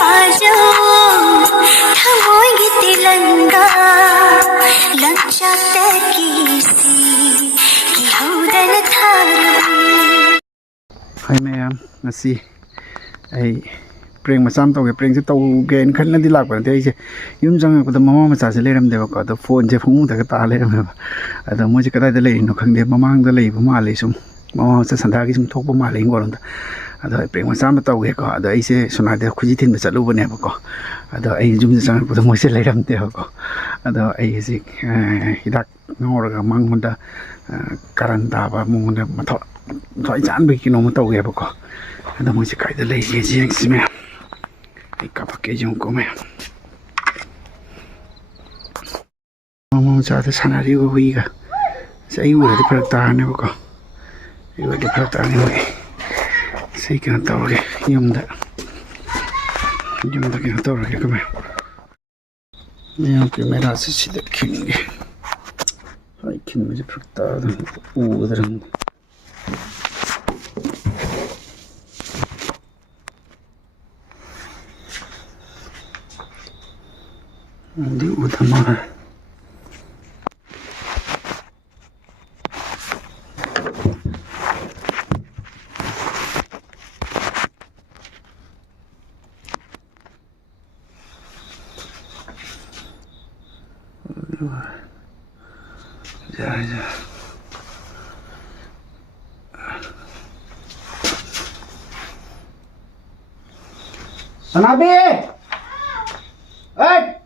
साजो थमोई तिलंगा लंचा तकीसी की हौदन Tharu Hi ma'am, ngasi ai prank macam tau ge prank se tau ge in khan na di lak ban te ai se yum jang ko da mama macha se leram de ba ko da phone je phung da ka ta le ram ba ada mo je ka da le no khang de mamang da le ba ma le sum mama se sanda gi sum thok ba ma le ngor da ada prank macam tau ge ko ada ai se suna de khuji thin ba chalu ba ne ba ko ada ai jum jang ko da mo se leram de ko ada ai se hidak ngor ga mang da karan da ba mo da ma tho thoi chan bi kino ma tau ge ba ko ada mo se kai da le ye ji si me ai ka pa ke jong ko me mo cha de sana ri go wi ga sai wo de phak ta ne ba ko ai wo de phak ta ne wi sai ka tau ge yum da ke tau ge ko me ne primera se si de king ge ai kin me phak ta u da ram di utama ya Sanabi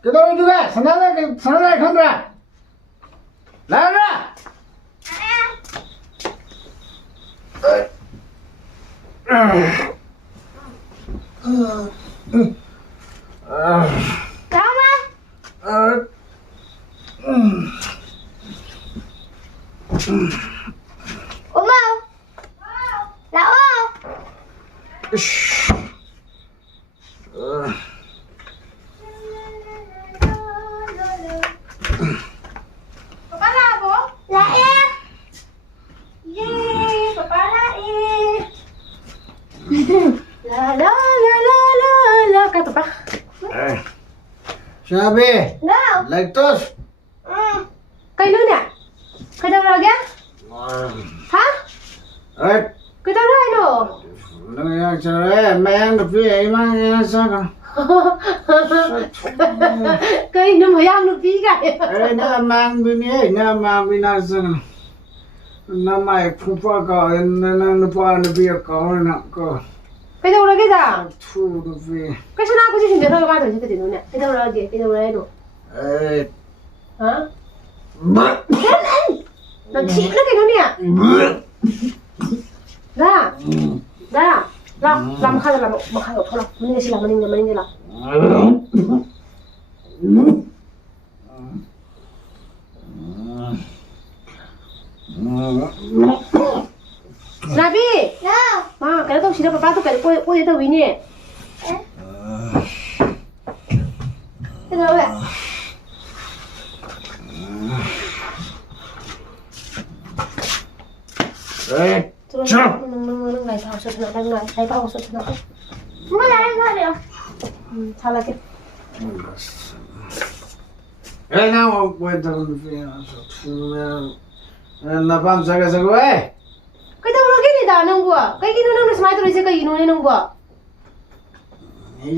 kita juga sana khandra lara Oma, lao. Papa labo? Lae. Yay, papa lae. La. Kata papa. Sabi No. like tos Cây luôn nè. Cây đâu rồi kìa? Hả? ai Cây đâu rồi nổ? nang chare mang the fi mang ya sa ka Cây nó mới ăn được tí cả. na mang bi ni na mang bi na sa na mai phu pa ka na pa na bi ka na ko Cây đâu rồi cái gì? thu the fi Cái sao nào cũng chỉ nhìn thấy thôi qua rồi chứ cái gì nữa nè. Cây đâu rồi kìa? Cây đâu rồi nổ? ai Hả? Đến anh. Nó chít nó cái nó nè. Ra. Làm khai rồi thôi là mình đi làm Nabi. Ya. Ma, cái đó tôi chỉ đâu papa tôi cái cô tôi vì nè. Cái đâu vậy? ai Nâng này vào sụt nặng này, thấy vào sụt nặng. Mới lại thôi được. Sao lại cái? ai nào quay tao fi thu na pam sa ka sa ko ai Cái đâu nó cái gì đó nâng bùa? Cái nó nâng smile tôi sẽ cái nó nâng bùa. ai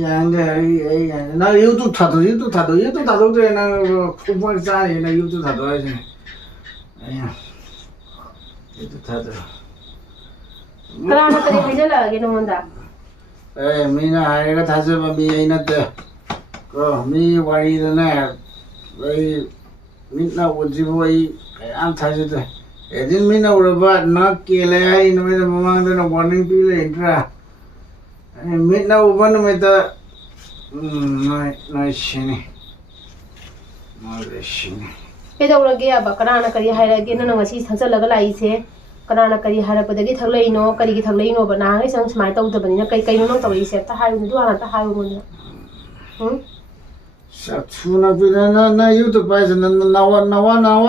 na YouTube thado de na khumar sa ni na YouTube thado ai ai YouTube thado Kalau anak tadi kerja lagi nong anda. mi na hai ka thase ba mi ai na te ko mi wari da na ai mi na uji boy am thase te edin mi na uraba na kele ai no me mamang da na warning pi le intra mi na uban me ta na shini ma le shini Cái đâu lagi apa? Kalau anak kerja hari lagi nong masih thasa laga lagi se. Kalau anak kerja hari pada kita thak lagi no, kerja kita thak lagi no, benang ni sang smile tahu tu benarnya kai nong tahu isi. Tak hari itu anak tak hari mana. sa thu na pi na YouTube pa sa na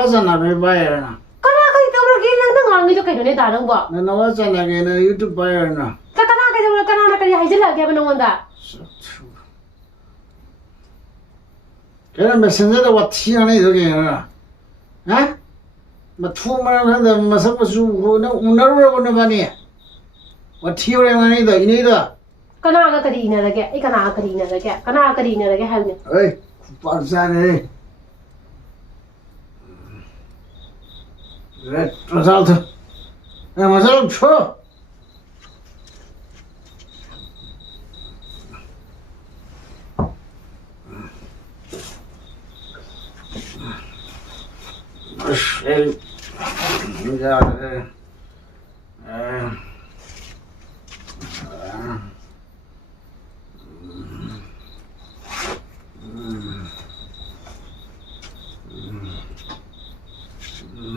sa na be ba ya na Kalau kerja tahu lagi nong orang itu kai ni dah nong buat. na sa na ke na YouTube pa ya na Kalau anak kerja hari lagi apa nong anda? sa thu cái này messenger đó vật thi này rồi kìa hả mà thu mà sao mà su nó rồi nó bao nhiêu vật thi rồi mà này đó Kana ka di na lagi, ay kana ka di na lagi, kana ka di na lagi hal niya. ơi bạn ra này rồi sao thôi mà sao cho ra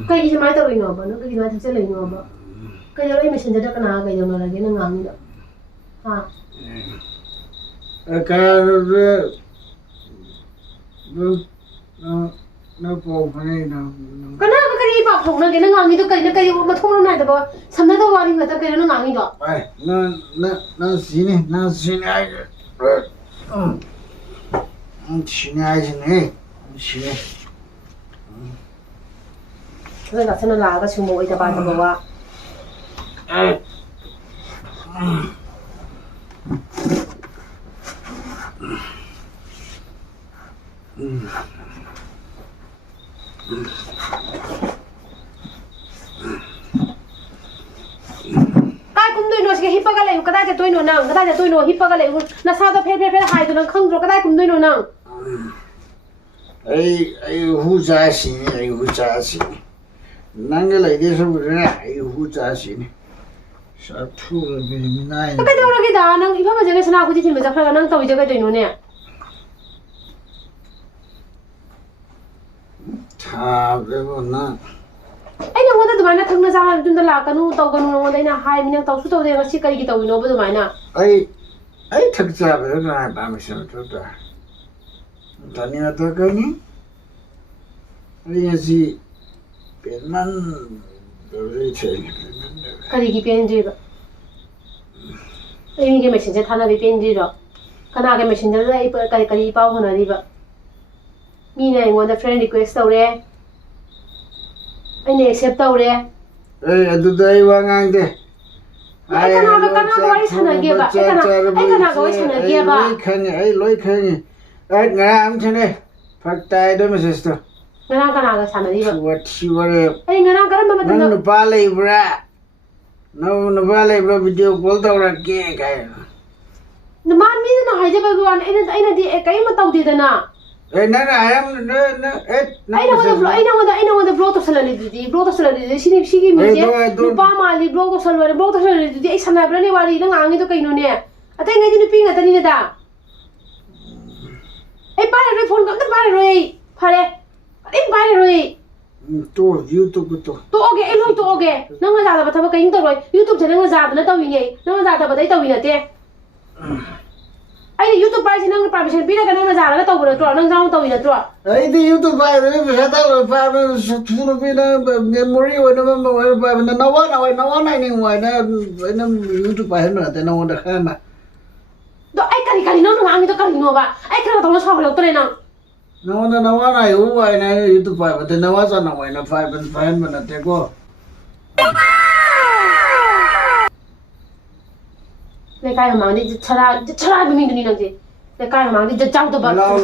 Kaya isa may tawin nga ba? No? Kaya natin sila nga ba? Kaya lang messenger na kana kaya na lagi nang ngami na. Ha? Kaya nó phô này nó Kana ka kaya pa phong na kaya nang ngami to kaya mathong na da ba? Samna to wari nga ta kaya nang ngami to. ai nó xí này xí này xí này Kaya ka sana la ka sumo ita ba ta ba wa. Kai kum doi no sige hipa ka lai kada ja toi no nang kada ja toi no hipa ka lai na sa to phe hai to nang khang ro kada kum doi no nang. ai hu cha xí nang cái này đi sao rồi nè ai hu cha xí sao thu rồi bị mình này Ka daw lagi da nang ipa ba jaga sana ko ti tin ba ja nang tawi jaga doi no ne. thà cái con nó Ay nang wada dumai na thang na sa dun da la kanu taw kanu nang wada na hai minang taw su taw de ngasi kari ki taw no ba dumai na. ai thực ra về cái này ba mươi sáu tuổi rồi ta ni là tôi cái ní ai gì bên man rồi thế Kari ki pen ji ba. Ay mi ke messenger thana bi pen ji ro. Kana ke messenger la ipa kari pau hona ri ba. Mi na ngwa da friend request taw re. Ay ne accept taw re. ê anh tôi vào ngang thế Ay kana ka wari sana ge ba. Ay kana ka wari sana ge ba. lối khơi ai ngã am thế này phát tay đó mà sister Kana ka sana ri ba. what you were Ay ngana karam ba nang matan. nupalay bra nupalay bra video call tao ra kia cái Na man mi na hai ja ba ruan ay na di kay ma taw di da na. ê nang ayam Ay na wada blog to salali di blog to salali di sigi mi je nupa mali blog to salali di ay sana bra ni wari nang angi to kay no ne atay ngai di nupi nga tani na da ay pare re phone ka pare roi pare ay pare roi to YouTube to oge ay loi to oge nang nga da ba thaba kay to roi YouTube je nang za na tawi ngai nang za ta ba dai tawi na te ay YouTube pare nang permission pi na ka nang za na taw ba to nang za tawi na to ấy thì YouTube bài rồi phải tao rồi phải thu nó bên memory rồi nó quá này ngoài nó YouTube bài hết mà tại nó được hay mà do ay kari nang ngang to kari no ba ay kara to sa lo to le nang nó quá này cũng vậy này YouTube bài mà tại nó quá sao ngoài nó phải mà nó thế cô le kai ma ni chara bi mi ni nang je le kai ma ni jang to ba lao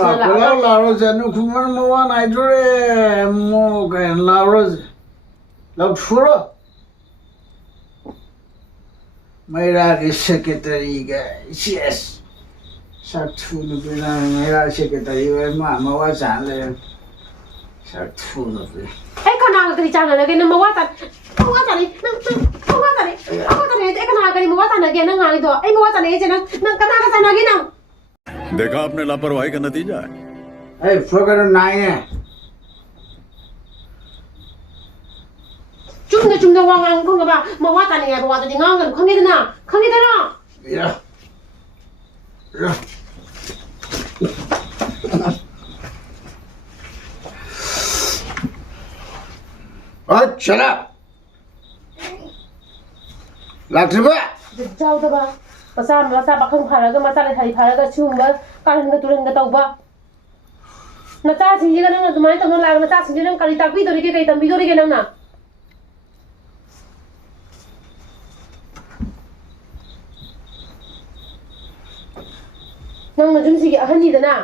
rồi giờ nó không phải mà quá này rồi mua cái lao rồi lao thua rồi mày ra cái secretary cái yes sao thu nó bên này mày ra secretary với mà quá sản lên sao thu nó bên ay kana ka ri chang na ke na ma wa ta ni ay kana ka ri ma wa ta na ke nang ngang to ay ma wa ta ni je nang kana ka sa na ke nang देखा आपने लापरवाही का नतीजा है Hey, forget it nine. Chung wang ang kung ba ma wa ta ni ba wa ta ni ngang kan khang ge da na Yeah. Yeah. Oh, shut up. Latriba. jao da ba masa ba khang phara ga masa le thai phara ga chung ba kan ga turan ga tau ba ꯅꯆꯥꯁꯤꯡꯁꯤꯒ ꯅꯪꯅ ꯑꯗꯨꯃꯥꯏꯅ ꯇꯧꯅ ꯂꯥꯛꯑꯒ ꯅꯆꯥꯁꯤꯡꯁꯤ ꯅꯪ ꯀꯔꯤ ꯇꯥꯛꯄꯤꯗꯣꯔꯤꯒꯦ ꯀꯔꯤ ꯇꯝꯕꯤꯗꯣꯔꯤꯒꯦ ꯅꯪꯅ ꯅꯪꯅ ꯌꯨꯝꯁꯤꯒꯤ ꯑꯍꯟꯅꯤꯗꯅ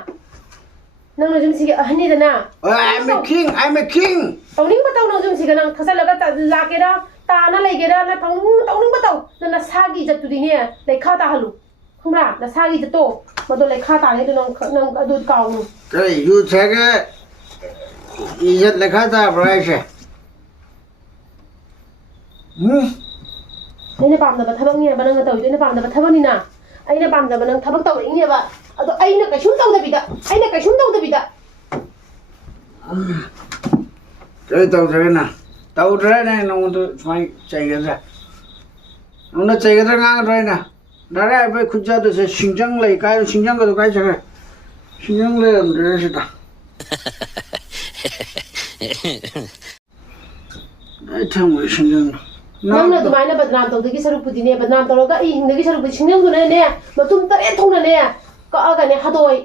ꯅꯪꯅ ꯌꯨꯝꯁꯤꯒꯤ ꯑꯍꯟꯅꯤꯗꯅ I'm a king ꯇꯧꯅꯤꯡꯕ ꯇꯧ ꯅꯪ ꯌꯨꯝꯁꯤꯒ ꯅꯪ ꯊꯥꯖꯜꯂꯒ ꯂꯥꯛꯀꯦꯔꯥ ꯇꯥꯅ ꯂꯩꯒꯦꯔꯥ ꯅꯪ ꯇꯧꯅꯤꯡꯕ ꯇꯧ ꯅꯪ ꯅꯁꯥꯒꯤ ꯏꯖꯠꯇꯨꯗꯤꯅꯦ ꯂꯩꯈꯥ ꯇꯥꯍꯜꯂꯨ ꯈꯪꯕ꯭ꯔꯥ ꯅꯁꯥꯒꯤ ꯏꯖꯠꯇꯣ ꯃꯗꯣ ꯂꯩꯈꯥ ꯇꯥꯅꯤꯗꯣ ꯅꯪ ꯑꯗꯨ ꯀꯥꯎꯅꯨ kay yu chaga ijat lekha ta braise ꯑꯩꯅ ꯄꯥꯝꯗꯕ ꯊꯕꯛꯅꯦꯕ ꯅꯪꯅ ꯇꯧꯔꯤꯗꯣ ꯑꯩꯅ ꯄꯥꯝꯗꯕ ꯊꯕꯛꯅꯤꯅ ꯑꯩꯅ ꯄꯥꯝꯗꯕ ꯅꯪ ꯊꯕꯛ ꯇꯧꯔꯛꯏꯅꯦꯕ ꯑꯗꯣ ꯑꯩꯅ ꯀꯩꯁꯨꯝ ꯇꯧꯗꯕꯤꯗ kay tawdrana tawdrana nondu smai chaigadra nona chaigadra ngang draina dara ba khujja do se singjang lai kai singjang ga do kai chaga singjang le amdre sita ai thamu singjang ꯅꯪꯅ ꯑꯗꯨꯃꯥꯏꯅ ꯕꯗꯅꯥꯝ ꯇꯧꯗꯒꯤ ꯁꯔꯨꯛꯄꯨꯗꯤꯅꯦ ꯕꯗꯅꯥꯝ ꯇꯧꯔꯒ ꯑꯩ ꯍꯤꯡꯗꯒꯤ ꯁꯔꯨꯛꯄꯨꯗꯤ ꯁꯤꯡꯖꯪꯗꯨꯅꯅꯦ ꯃꯇꯨꯝ 8 ꯊꯣꯛꯅꯅꯦ ꯀꯛꯑꯒꯅꯦ ꯍꯗꯣꯏ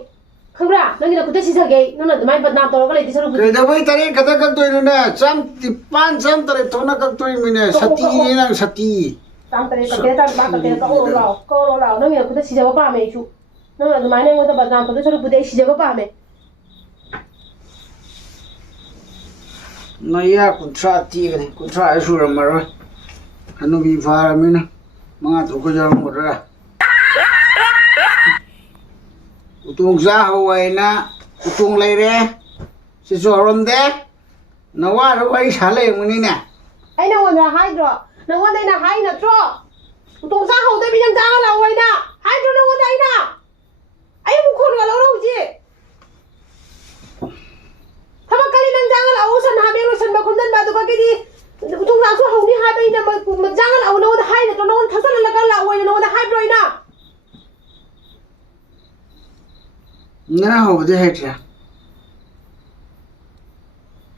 ꯈꯪꯕ꯭ꯔꯥ ꯅꯪꯒꯤ ꯅꯈꯨꯠꯇ ꯁꯤꯖꯒꯦ ꯅꯪꯅ ꯑꯗꯨꯃꯥꯏꯅ ꯕꯗꯅꯥꯝ ꯇꯧꯔꯒ ꯂꯩꯗꯤ ꯁꯔꯨꯛꯄꯨꯗꯤ ꯀꯩꯗꯧꯕꯩ 3 ꯈꯛꯇ ꯀꯛꯇꯣꯏꯅꯣꯅꯦ 153 ꯊꯣꯛꯅ ꯀꯛꯇꯣꯏꯃꯤꯅꯦ ꯁꯇꯤꯅꯦ ꯅꯪ ꯁꯇꯤ 3 ꯀꯛꯀꯦ 4 ꯀꯛꯀꯦ ꯀꯛꯑꯣ ꯂꯥꯎ ꯅꯪꯒꯤ ꯅꯈꯨꯠꯇ ꯁꯤꯖꯕ ꯄꯥꯝꯃꯦ ꯑꯩꯁꯨ ꯅꯪꯅ ꯑꯗꯨꯃꯥꯏꯅ ꯑꯩꯉꯣꯟꯗ ꯕꯗꯅꯥꯝ ꯇꯧꯗꯣꯏ ꯁꯔꯨꯛꯄꯨꯗꯤ ꯑꯩ ꯁꯤꯖꯕ ꯄꯥꯝꯃꯦ ꯅꯌꯥ 30 ꯇꯤꯒꯅꯤ 30 ꯁꯨꯔꯝꯃꯔꯣꯏ ꯍꯅꯨꯕꯤ ꯐꯥꯔꯃꯤꯅ 5 ꯊꯣꯛꯄ ꯌꯥꯎꯔꯝꯒꯗ꯭ꯔꯥ ꯎꯇꯣꯡ ꯆꯥ ꯍꯧꯋꯥꯏꯅ ꯎꯇꯣꯡ ꯂꯩꯔꯦ ꯁꯤꯁꯨ ꯍꯧꯔꯝꯗꯦ ꯅꯋꯥꯔ ꯋꯥꯔꯤ ꯁꯥ ꯂꯩꯔꯝꯒꯅꯤꯅꯦ ꯑꯩ ꯅꯉꯣꯟꯗ ꯍꯥꯏꯗ꯭ꯔꯣ ꯅꯉꯣꯟꯗ ꯑꯩꯅ ꯍꯥꯏ ꯅꯠꯇ꯭ꯔꯣ ꯎꯇꯣꯡ ꯆꯥ ꯍꯧꯗꯕꯤ ꯅꯪ ꯆꯥꯉ ꯂꯥꯛꯑꯣ ꯑꯩꯅ ꯍꯥꯏꯗ꯭ꯔꯣ ꯅꯉꯣꯟꯗ ꯑꯩꯅ ꯑꯩ ꯑꯃꯨꯛ ꯈꯣꯟꯒ ꯂꯧꯔ ꯍꯧꯖꯤꯛ ꯊꯕꯛ ꯀꯔꯤ ꯅꯪ ꯆꯥꯉ ꯂꯥꯛꯑꯣ ꯁꯟ ꯍꯥꯕꯦ ꯂꯣꯏꯁꯟꯕ ꯈꯣꯝꯖꯟꯕ ꯑꯗꯨꯒ ꯀꯩꯗꯤ ꯎꯇꯣꯡ ꯆꯥꯁꯨ ꯍꯧꯅꯤ ꯍꯥꯏꯕ ꯑꯩꯅ ꯆꯥꯉ ꯂꯥꯛꯑꯣ ꯅꯉꯣꯟꯗ ꯍꯥꯏ ꯅꯠꯇ꯭ꯔꯣ ꯅꯉꯣꯟꯗ ꯊꯥꯖꯜꯂꯒ ꯂꯥꯛꯑꯣ ꯑꯩꯅ ꯅꯉꯣꯟꯗ ꯍꯥꯏꯕ꯭ꯔꯣ ꯑꯩꯅ ꯅꯪ ꯍꯧꯕꯗꯤ ꯍꯩꯇ꯭ꯔꯦ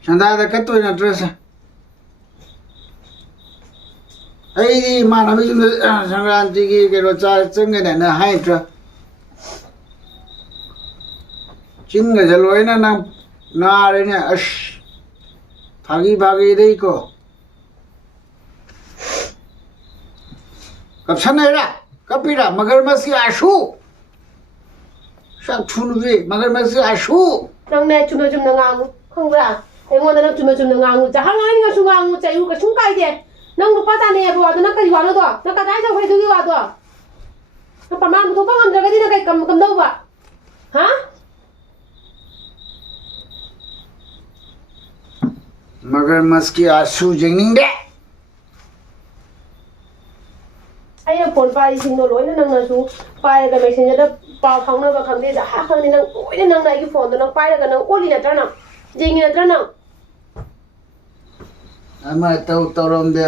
ꯁꯟꯗꯥꯗ ꯀꯠꯇꯣꯏ ꯅꯠꯇ꯭ꯔꯁꯦ ꯑꯩꯗꯤ ꯏꯃꯥꯟꯅꯕ ꯌꯨꯝꯗ ꯁꯪꯀ꯭ꯔꯥꯟꯇꯤꯒꯤ ꯀꯩꯅꯣ ꯆꯪꯒꯅꯦꯅ ꯍꯥꯏꯗ꯭ꯔꯥ ꯆꯤꯟꯒꯁꯦ ꯂꯣꯏꯅ ꯅꯪ ꯅꯥꯔꯦꯅꯦ ꯑꯁ ꯐꯥꯒꯤꯗꯩꯀꯣ ꯀꯞꯁꯟꯅꯩꯔꯥ ꯀꯞꯄꯤꯔꯥ ꯃꯒꯔ ꯃꯁꯀꯤ ꯑꯥꯁꯨ ꯁꯛ ꯊꯨꯅꯨꯕꯤ ꯃꯒꯔ ꯃꯁꯀꯤ ꯑꯥꯁꯨ ꯅꯪꯅꯦ ꯆꯨꯝꯅ ꯉꯥꯡꯉꯨ ꯈꯪꯕ꯭ꯔꯥ ꯑꯩꯉꯣꯟꯗ ꯅꯪ ꯆꯨꯝꯅ ꯉꯥꯡꯉꯨ ꯖꯍꯥꯡ ꯉꯥꯡꯉꯁꯨ ꯉꯥꯡꯉꯨ ꯆꯩꯌꯨ ꯀꯩꯁꯨꯝ ꯀꯥꯏꯗꯦ ꯅꯪ ꯅꯨꯄꯥ ꯇꯥꯟꯅꯩꯌꯦꯕ ꯋꯥꯗꯣ ꯅꯪ ꯀꯔꯤ ꯋꯥꯅꯣꯗꯣ ꯅꯪ ꯀꯗꯥꯏ ꯆꯠꯈ꯭ꯔꯦ ꯑꯗꯨꯒꯤ ꯋꯥꯗꯣ ꯅꯪ ꯄ꯭ꯔꯃꯥꯟ ꯄꯨꯊꯣꯛꯄ ꯉꯝꯗ꯭ꯔꯒꯗꯤ ꯅꯪ ꯀꯩ ꯀꯝꯗꯧꯕ ꯍꯥ मगर मस्की आंसू जेंगनिंगदे ꯑꯩꯅ ꯐꯣꯟ ꯄꯥꯏꯔꯤꯁꯤꯡꯗꯣ ꯂꯣꯏꯅ ꯅꯪꯅꯁꯨ ꯄꯥꯏꯔꯒ ꯃꯦꯁꯦꯟꯖꯔꯗ ꯄꯥꯎ ꯐꯥꯎꯅꯕ ꯈꯪꯗꯦ ꯖꯍꯥ ꯈꯪꯗꯦ ꯅꯪ ꯂꯣꯏꯅ ꯅꯪꯅ ꯑꯩꯒꯤ ꯐꯣꯟꯗꯣ ꯅꯪ ꯄꯥꯏꯔꯒ ꯅꯪ ꯑꯣꯜꯂꯤ ꯅꯠꯇ꯭ꯔꯥ ꯅꯪ ꯌꯦꯡꯉꯤ ꯅꯠꯇ꯭ꯔꯥ ꯅꯪ ama tauramde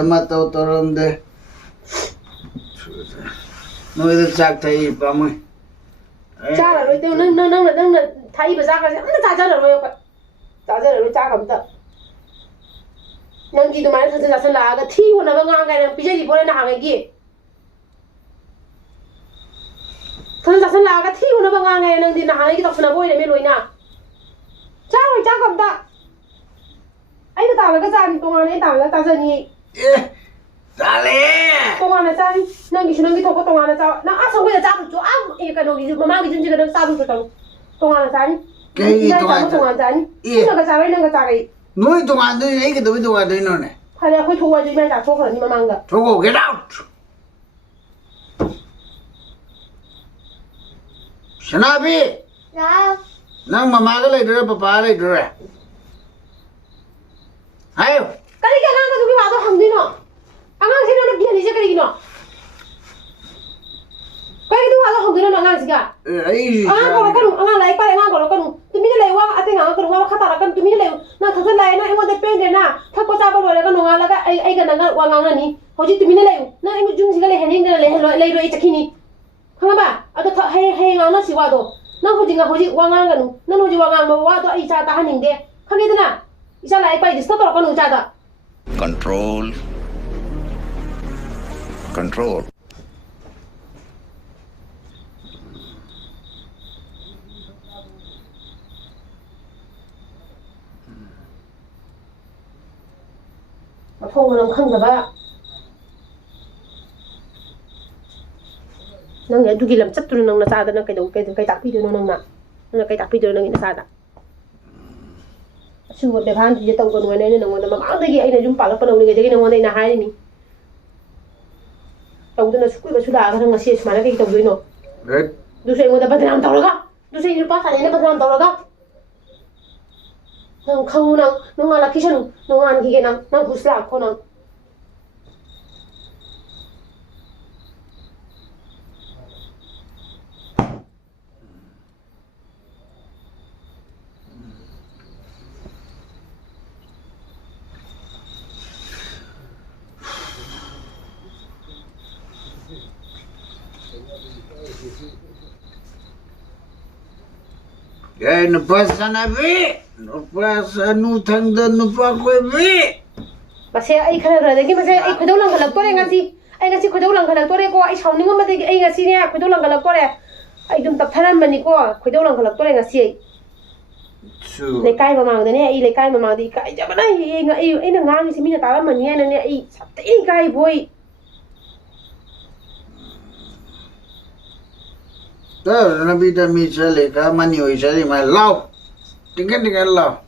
noida chak thai pamoi ꯆꯥꯔꯔꯣꯏ ꯅꯪꯅ ꯊꯥꯛꯏꯕ ꯆꯥꯛꯀꯁꯦ ꯑꯝꯇ ꯆꯥꯖꯔꯔꯣꯏ ꯑꯩꯈꯣꯏ ꯆꯥꯖꯔꯔꯣꯏ ꯆꯥꯛ ꯑꯝꯇ ꯅꯪꯒꯤ ꯑꯗꯨꯃꯥꯏꯅ ꯊꯥꯖꯟ ꯆꯥꯁꯜꯂꯛꯑꯒ ꯊꯤ ꯍꯣꯠꯅꯕ ꯉꯥꯡꯒꯥꯏ ꯅꯪ ꯄꯤꯖꯔꯤꯕꯣꯔꯦ ꯅꯍꯥꯟꯉꯩꯒꯤ ꯊꯥꯖꯟ ꯆꯥꯁꯜꯂꯛꯑꯒ ꯊꯤ ꯍꯣꯠꯅꯕ ꯉꯥꯡꯒꯥꯏ ꯅꯪꯗꯤ ꯅꯍꯥꯟꯉꯩꯒꯤ ꯇꯧꯁꯟꯅꯕ ꯑꯣꯏꯔꯝꯃꯦ ꯂꯣꯏꯅ ꯆꯥꯔꯣꯏ ꯆꯥꯛ ꯑꯝꯇ ꯑꯩꯅ ꯇꯥꯜꯂꯒ ꯆꯥꯅꯤ ꯇꯣꯉꯥꯟꯅ ꯑꯩꯅ ꯇꯥꯜꯂꯒ ꯆꯥꯖꯅꯤ tale ꯇꯣꯉꯥꯟꯅ ꯆꯥꯅꯤ ꯅꯪꯒꯤꯁꯨ ꯅꯪꯒꯤ ꯊꯣꯛꯄ ꯇꯣꯉꯥꯟꯅ ꯆꯥꯎ ꯅꯪ ꯁꯪꯒꯣꯏꯗ ꯆꯥꯕꯁꯨ ꯀꯩꯅꯣꯒꯤꯁꯨ ꯃꯃꯥꯡꯒꯤ ꯌꯨꯝꯁꯤꯒ ꯅꯪ ꯆꯥꯕꯁꯨ ꯇꯧ ꯇꯣꯉꯥꯟꯅ ꯆꯥꯅꯤ ꯇꯣꯉꯥꯟꯅ ꯆꯥꯅꯤ ꯅꯪꯒ ꯆꯥꯔꯣꯏ ꯅꯪꯒ ꯆꯥꯔꯛꯏ noi tongan doi ei kedoi tongan doi no ne ꯐꯔꯦ ꯑꯩꯈꯣꯏ ꯊꯣꯛꯑꯁꯨ ꯏꯃꯥ ꯆꯥꯊꯣꯛꯈ꯭ꯔꯅꯤ ꯃꯃꯥꯡꯗ thogo get out sanabi nang mama ga leidore papa leidore hayo ꯀꯔꯤꯒꯤ ꯑꯉꯥꯡꯗꯨꯒꯤ ꯋꯥꯗꯣ ꯍꯪꯗꯣꯏꯅꯣ ꯑꯉꯥꯡꯁꯤ ꯅꯪꯅ ꯒꯦꯜꯂꯤꯁꯦ ꯀꯔꯤꯒꯤꯅꯣ ꯀꯔꯤꯒꯤ ꯋꯥꯗꯣ ꯍꯪꯗꯣꯏꯅꯣ ꯑꯉꯥꯡꯁꯤꯒ ei ꯑꯉꯥꯡ ꯀꯧꯔꯛꯀꯅꯨ ꯑꯉꯥꯡ ꯂꯥꯏꯔꯤꯛ ꯄꯥꯔꯦ ꯑꯉꯥꯡ ꯀꯧꯔꯛꯀꯅꯨ ꯇꯨꯃꯤꯟꯅ ꯂꯩꯌꯨ ꯋꯥ ꯑꯇꯩ ꯉꯥꯡꯉꯛꯀꯅꯨ ꯋꯥ ꯃꯈꯥ ꯇꯥꯔꯛꯀꯅꯨ ꯇꯨꯃꯤꯟꯅ ꯂꯩꯌꯨ ꯅꯪ ꯊꯛꯆꯜꯂꯛꯑꯦ ꯅꯪ ꯑꯩꯉꯣꯟꯗ ꯄꯦꯟꯗ꯭ꯔꯦꯅ ꯊꯛꯄ ꯆꯥꯕ ꯂꯣꯏꯔꯒ ꯅꯣꯡꯉꯥꯜꯂꯒ ꯑꯩꯒ ꯅꯪꯒ ꯋꯥ ꯉꯥꯡꯅꯅꯤ ꯍꯧꯖꯤꯛ ꯇꯨꯃꯤꯟꯅ ꯂꯩꯌꯨ ꯅꯪ ꯑꯩ ꯌꯨꯝꯁꯤꯒ ꯂꯩꯍꯟꯅꯤꯡꯗꯅ ꯂꯩꯔꯣꯏ ꯑꯩ ꯆꯠꯈꯤꯅꯤ ꯈꯪꯉꯕ ꯑꯗꯣ ꯍꯌꯦꯡ ꯉꯥꯡꯅꯁꯤ ꯋꯥꯗꯣ ꯅꯪ ꯍꯧꯖꯤꯛ ꯋꯥ ꯉꯥꯡꯒꯅꯨ ꯅꯪ ꯍꯧꯖꯤꯛ ꯋꯥ ꯉꯥꯡꯕ ꯋꯥꯗꯣ ꯑꯩ ꯏꯆꯥ ꯇꯥꯍꯟꯅꯤꯡꯗꯦ ꯈꯪꯉꯦꯗꯅ ꯏꯆꯥ ꯂꯥꯏꯔꯤꯛ ꯄꯥꯏ ꯗꯤꯁꯇꯔꯕ ꯇꯧꯔꯛꯀꯅꯨ ꯏꯆꯥꯗ कंट्रोल कंट्रोल ꯃꯊꯣꯡ ꯃꯔꯝ ꯈꯪꯗꯕ ꯅꯪ ꯑꯗꯨꯒꯤ ꯂꯝꯆꯠꯇꯨꯅ ꯅꯪ ꯅꯆꯥꯗꯅ ꯀꯩ ꯇꯥꯛꯄꯤꯗꯣꯏꯅꯣ ꯅꯪꯅ ꯀꯩ ꯇꯥꯛꯄꯤꯗꯣꯏꯅꯣ ꯅꯪꯒꯤ ꯅꯆꯥꯗ ꯑꯁꯤꯒꯨꯝꯕ ꯕꯦꯚꯥꯟꯁꯤꯡꯁꯦ ꯇꯧꯒꯅꯨ ꯍꯥꯏꯅ ꯑꯩꯅ ꯅꯪꯉꯣꯟꯗ ꯃꯃꯥꯡꯗꯒꯤ ꯑꯩꯅ ꯌꯨꯝ ꯄꯥꯜꯂꯛꯄ ꯅꯧꯔꯤꯉꯩꯗꯒꯤ ꯅꯪꯉꯣꯟꯗ ꯑꯩꯅ ꯍꯥꯏꯔꯤꯅꯤ ꯇꯧꯗꯅ ꯁꯨꯛꯀꯨꯏꯕꯁꯨ ꯂꯥꯛꯑꯒ ꯅꯪ ꯉꯁꯤ ꯁꯨꯃꯥꯏꯅ ꯀꯩ ꯇꯧꯗꯣꯏꯅꯣ ꯑꯗꯨꯁꯨ ꯑꯩꯉꯣꯟꯗ ꯕꯗꯅꯥꯝ ꯇꯧꯔꯒ ꯑꯗꯨꯁꯨ ꯑꯩ ꯅꯨꯄꯥ ꯁꯥꯟꯅꯩꯅ ꯕꯗꯅꯥꯝ ꯇꯧꯔꯒ ꯅꯪ ꯈꯪꯉꯨ ꯅꯪ ꯅꯣꯡꯉꯥꯜꯂꯛꯈꯤꯁꯅꯨ ꯅꯣꯡꯉꯥꯟꯈꯤꯒꯦ ꯅꯪ ꯍꯨꯁ ꯂꯥꯛꯈꯣ ꯅꯪ Gaya nupa sana be, nupa sanu thangda nupa koi be. Masih ai khara dagi masih ai khudau lang khalak tore ngasi khudau lang khalak tore ko ai sauning ma dagi ai ngasi ne khudau lang khalak tore ai dum tak tharan mani ko khudau lang khalak tore ngasi ai lekai mamang dane ai lekai mamang di kai jabana ai na ngang si mina taram mani ne ne ai satai kai boy Dah, nabi dah misal ka mani oi sari mai lau, tinggal lau.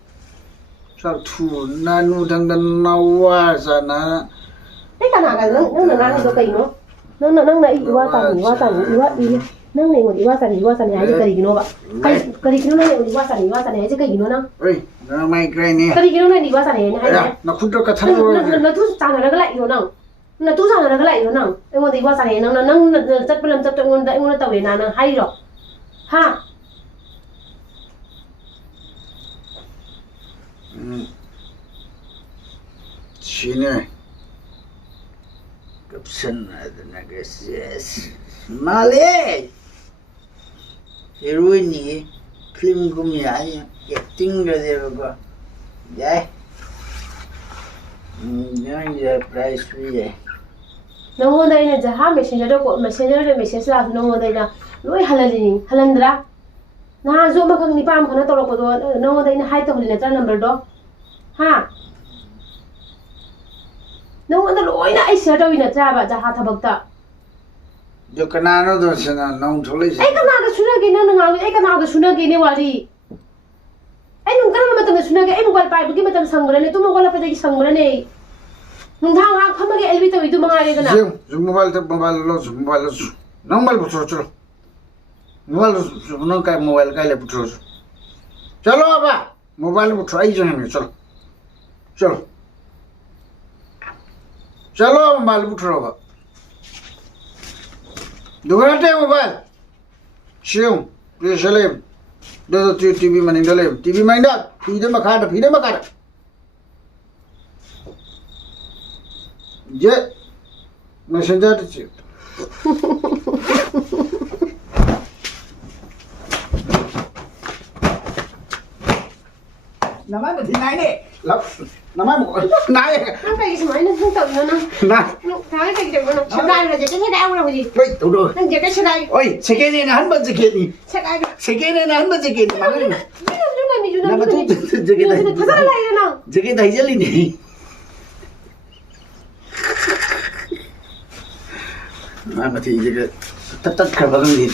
Satu nanu thangda nawa sana. Ai kana ga nang ngang do kai no nang na iwa tan iwa nang ne ngodi iwa san ai kai gino ba kai gino ne iwa san ai kai gino nang Oi, na mai krai ni. kai gino ne iwa san ai hai Na khudro ka thang ro. na tu chana ra ga lai no nang na tu chana ra ga lai no nang ai ngodi iwa san ai nang chat palam chat ngon tawe na nang hai ro ha Sini. Kapsan ada nagas yes. Male. Heroine ni film gumya acting ra de ba. Jai. Ya price free. nang dai na jaha messenger ko message la nang dai na loi halalini halandra na zo ma khang ni pam khana torok ko do nang dai na hai to ni na number do ha nang da loi na ai share do ina tra ba jaha thabak ta Jo kanano do sana nong thole ai kana ga suna ge nang nang ai kana ga suna ge ne wari ai nung kana ma ta suna ge ai mobile pai bu gi ma ta sangra ne tu mobile pa gi sangra ne nung thang ha phama ge elbi to idu mangai ge na Zoom mobile lo nong mobile butro chlo mobile nong kai mobile kai le butro chalo ba mobile butro ai jang ne chalo mobile butro ba Dugante mobile Siung Dia salim Dia TV maning dalam TV main dah Pida makada Je Messenger tu Nama apa nai ni? Nama apa? Nai. nang kai gi mai na thang tau na Nai. nang thang kai gi na chadai ra je ke da au ra ji Wait, tu dah. nang je ke chadai Oi, second ni han ba second ni. chadai Second ni han ba second ni. Mana ni? mi ju Nama tu je ke thasa la ya nang Second dah jeli ni. Nama tu je tat khabar ni.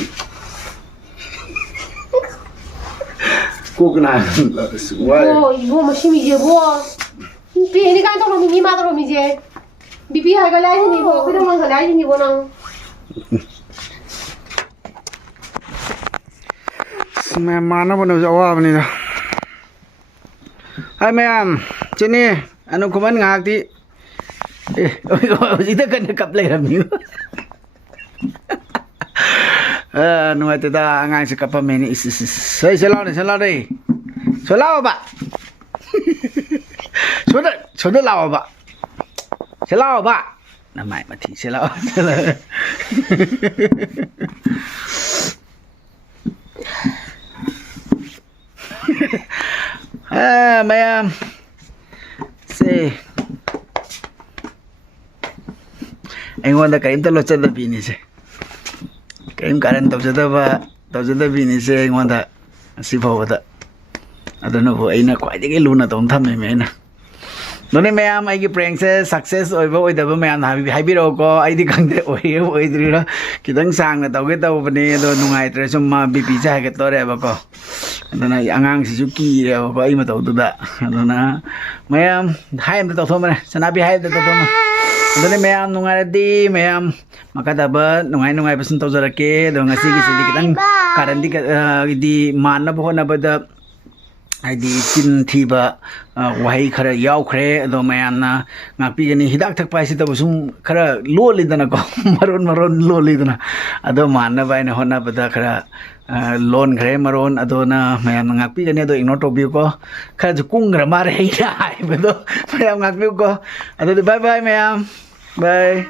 Kau kena why? Oh, ibu masih mi je bo. Pi ni kan to mi ma to mi je. Bibi ha ga lai ni bo, ko dong ga lai ni bo nang. मैं माना बनो जवाब नहीं था hi ma'am चने अनुकुमन ngakti ojita kan kap le rami nu ate da ngai se kap me ni sai selao dei selao ba soda lao ba selao ba na mai ma thi selao ma'am से ऐंगोंदा करीम तो लोचदा बीनी से करीम कारण तौजदा बीनी से ऐंगोंदा सिफावदा अदनबो ऐना ख्वाइदगी लुना तोम थमे मेना None ma'am, I give pranks success over with the man happy roko. I decant oidrilla. Kitang sang that I'll get over the no some BP jacket or ever. And then I angang Suzuki or Imato to that. I don't know. Ma'am, hi, the Totoman, Sanabi hide the Totoman. Dali ma'am nung di ma'am makadabat nung ay I person to zarake do nga sige kitang karandi di mana po na bada ay di tin tiba wahi khara yaw khre do ma'am na ngapi gani hidak thak pai sita busum khara loli dana ko maron loli dana ado mana bai na hona bada khara loan khre maron ado na ma'am ngapi gani do ignore to view ko khara jukung gra mare ina ai bedo ma'am ngapi ko ado bye bye ma'am bye.